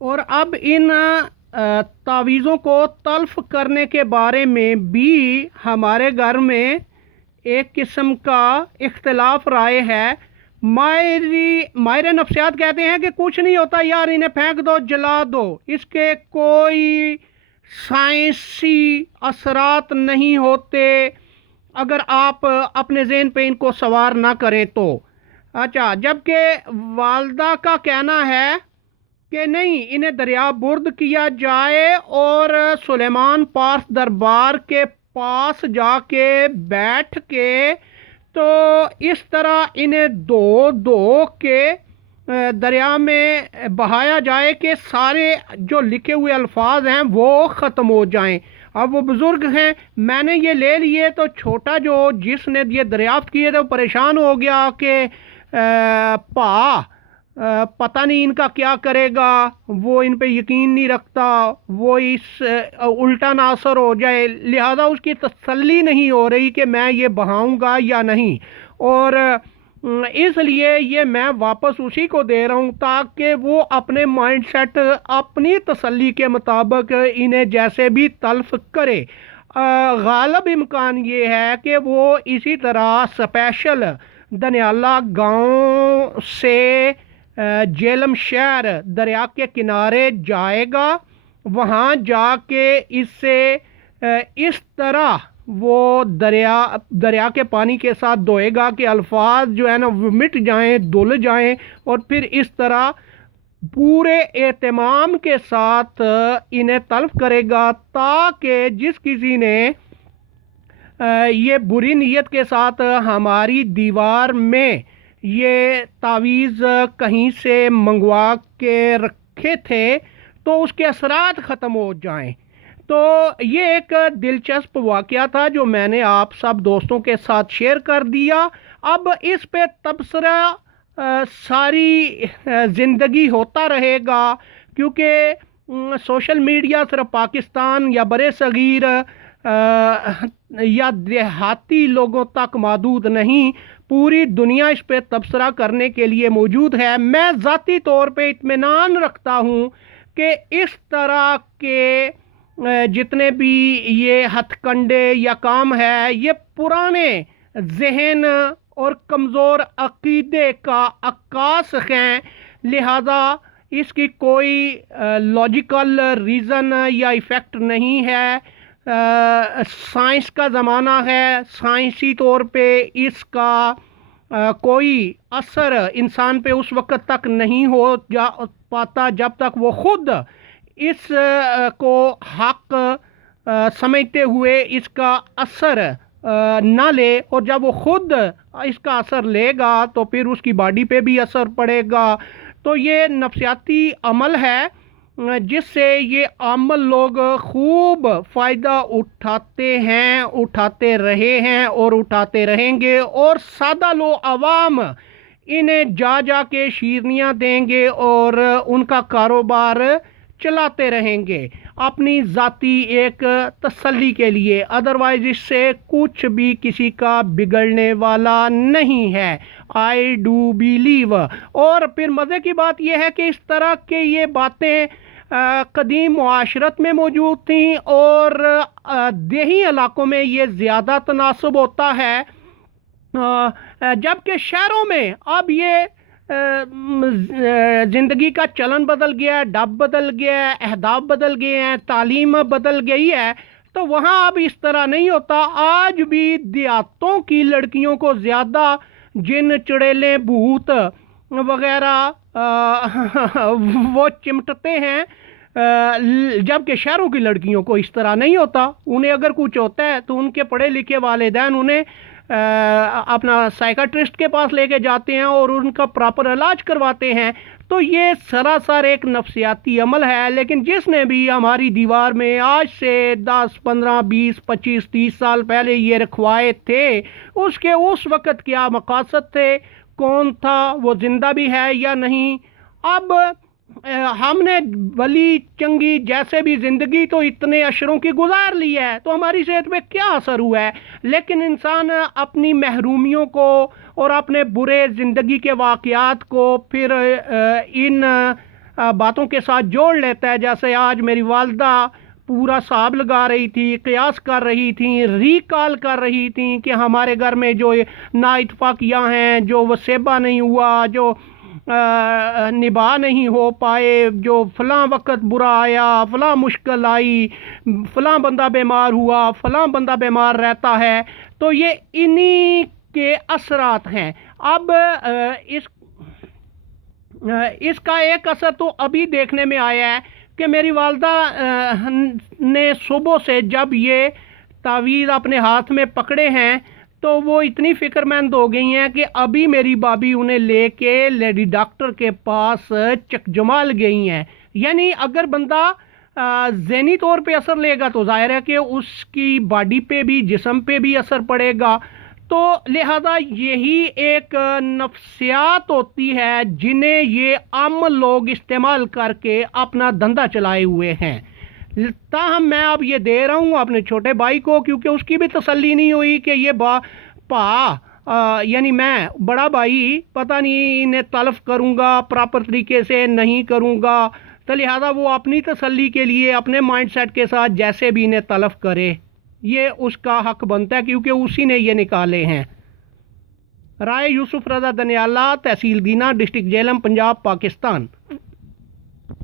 اور اب ان تعویذوں کو تلف کرنے کے بارے میں بھی ہمارے گھر میں ایک قسم کا اختلاف رائے ہے۔ ماہر نفسیات کہتے ہیں کہ کچھ نہیں ہوتا یار، انہیں پھینک دو، جلا دو، اس کے کوئی سائنسی اثرات نہیں ہوتے اگر آپ اپنے ذہن پہ ان کو سوار نہ کریں تو۔ اچھا، جبکہ والدہ کا کہنا ہے کہ نہیں، انہیں دریا برد کیا جائے اور سلیمان پارس دربار کے پاس جا کے بیٹھ کے تو اس طرح انہیں دو دو کے دریا میں بہایا جائے کہ سارے جو لکھے ہوئے الفاظ ہیں وہ ختم ہو جائیں۔ اب وہ بزرگ ہیں، میں نے یہ لے لیے تو چھوٹا جو جس نے یہ دریافت کیے تھے وہ پریشان ہو گیا کہ پتہ نہیں ان کا کیا کرے گا، وہ ان پہ یقین نہیں رکھتا، وہ اس الٹا نہ اثر ہو جائے، لہذا اس کی تسلی نہیں ہو رہی کہ میں یہ بہاؤں گا یا نہیں، اور اس لیے یہ میں واپس اسی کو دے رہا ہوں تاکہ وہ اپنے مائنڈ سیٹ اپنی تسلی کے مطابق انہیں جیسے بھی تلف کرے۔ غالب امکان یہ ہے کہ وہ اسی طرح اسپیشل دنیالہ گاؤں سے جیلم شہر دریا کے کنارے جائے گا، وہاں جا کے اس طرح وہ دریا کے پانی کے ساتھ دھوئے گا کہ الفاظ جو ہے نا وہ مٹ جائیں، دھل جائیں، اور پھر اس طرح پورے اہتمام کے ساتھ انہیں تلف کرے گا تاکہ جس کسی نے یہ بری نیت کے ساتھ ہماری دیوار میں یہ تعویذ کہیں سے منگوا کے رکھے تھے تو اس کے اثرات ختم ہو جائیں۔ تو یہ ایک دلچسپ واقعہ تھا جو میں نے آپ سب دوستوں کے ساتھ شیئر کر دیا۔ اب اس پہ تبصرہ ساری زندگی ہوتا رہے گا، کیونکہ سوشل میڈیا صرف پاکستان یا برِ صغیر یا دیہاتی لوگوں تک محدود نہیں، پوری دنیا اس پہ تبصرہ کرنے کے لیے موجود ہے۔ میں ذاتی طور پہ اطمینان رکھتا ہوں کہ اس طرح کے جتنے بھی یہ ہتھ کنڈے یا کام ہے یہ پرانے ذہن اور کمزور عقیدے کا عکاس ہیں، لہذا اس کی کوئی لاجیکل ریزن یا ایفیکٹ نہیں ہے۔ سائنس کا زمانہ ہے، سائنسی طور پہ اس کا کوئی اثر انسان پہ اس وقت تک نہیں ہو پاتا جب تک وہ خود اس کو حق سمجھتے ہوئے اس کا اثر نہ لے، اور جب وہ خود اس کا اثر لے گا تو پھر اس کی باڈی پہ بھی اثر پڑے گا۔ تو یہ نفسیاتی عمل ہے جس سے یہ عامل لوگ خوب فائدہ اٹھاتے ہیں، اٹھاتے رہے ہیں اور اٹھاتے رہیں گے، اور سادہ لوگ عوام انہیں جا کے شیرنیاں دیں گے اور ان کا کاروبار چلاتے رہیں گے اپنی ذاتی ایک تسلی کے لیے، ادروائز اس سے کچھ بھی کسی کا بگڑنے والا نہیں ہے۔ I do believe. اور پھر مزے کی بات یہ ہے کہ اس طرح کے یہ باتیں قدیم معاشرت میں موجود تھیں، اور دیہی علاقوں میں یہ زیادہ تناسب ہوتا ہے، جبکہ شہروں میں اب یہ زندگی کا چلن بدل گیا ہے، ڈب بدل گیا ہے، اہداف بدل گئے ہیں، تعلیم بدل گئی ہے، تو وہاں اب اس طرح نہیں ہوتا۔ آج بھی دیہاتوں کی لڑکیوں کو زیادہ جن چڑیلیں بھوت وغیرہ وہ چمٹتے ہیں، جبکہ شہروں کی لڑکیوں کو اس طرح نہیں ہوتا۔ انہیں اگر کچھ ہوتا ہے تو ان کے پڑھے لکھے والدین انہیں اپنا سائیکٹرسٹ کے پاس لے کے جاتے ہیں اور ان کا پراپر علاج کرواتے ہیں۔ تو یہ سراسر ایک نفسیاتی عمل ہے، لیکن جس نے بھی ہماری دیوار میں آج سے 10 15 20 25 30 سال پہلے یہ رکھوائے تھے، اس کے اس وقت کیا مقاصد تھے، کون تھا، وہ زندہ بھی ہے یا نہیں؟ اب ہم نے بلی چنگی جیسے بھی زندگی تو اتنے اشروں کی گزار لی ہے، تو ہماری صحت پہ کیا اثر ہوا ہے؟ لیکن انسان اپنی محرومیوں کو اور اپنے برے زندگی کے واقعات کو پھر ان باتوں کے ساتھ جوڑ لیتا ہے. جیسے آج میری والدہ پورا حساب لگا رہی تھی, قیاس کر رہی تھیں, ریکال کر رہی تھیں کہ ہمارے گھر میں جو نا اتفاقیاں ہیں, جو وسیبہ نہیں ہوا, جو نباہ نہیں ہو پائے, جو فلاں وقت برا آیا, فلاں مشکل آئی, فلاں بندہ بیمار ہوا, فلاں بندہ بیمار رہتا ہے, تو یہ انہی کے اثرات ہیں. اب اس کا ایک اثر تو ابھی دیکھنے میں آیا ہے کہ میری والدہ نے صبح سے جب یہ تعویذ اپنے ہاتھ میں پکڑے ہیں تو وہ اتنی فکر مند ہو گئی ہیں کہ ابھی میری بابی انہیں لے کے لیڈی ڈاکٹر کے پاس چک جمال گئی ہیں. یعنی اگر بندہ ذہنی طور پہ اثر لے گا تو ظاہر ہے کہ اس کی باڈی پہ بھی, جسم پہ بھی اثر پڑے گا. تو لہذا یہی ایک نفسیات ہوتی ہے جنہیں یہ عام لوگ استعمال کر کے اپنا دھندا چلائے ہوئے ہیں. تاہم میں اب یہ دے رہا ہوں اپنے چھوٹے بھائی کو, کیونکہ اس کی بھی تسلی نہیں ہوئی کہ یہ یعنی میں بڑا بھائی پتہ نہیں انہیں تلف کروں گا پراپر طریقے سے نہیں کروں گا, تو لہذا وہ اپنی تسلی کے لیے اپنے مائنڈ سیٹ کے ساتھ جیسے بھی انہیں تلف کرے, یہ اس کا حق بنتا ہے کیونکہ اسی نے یہ نکالے ہیں. رائے یوسف رضا دنیالہ, تحصیل گینا, ڈسٹرکٹ جہلم, پنجاب, پاکستان.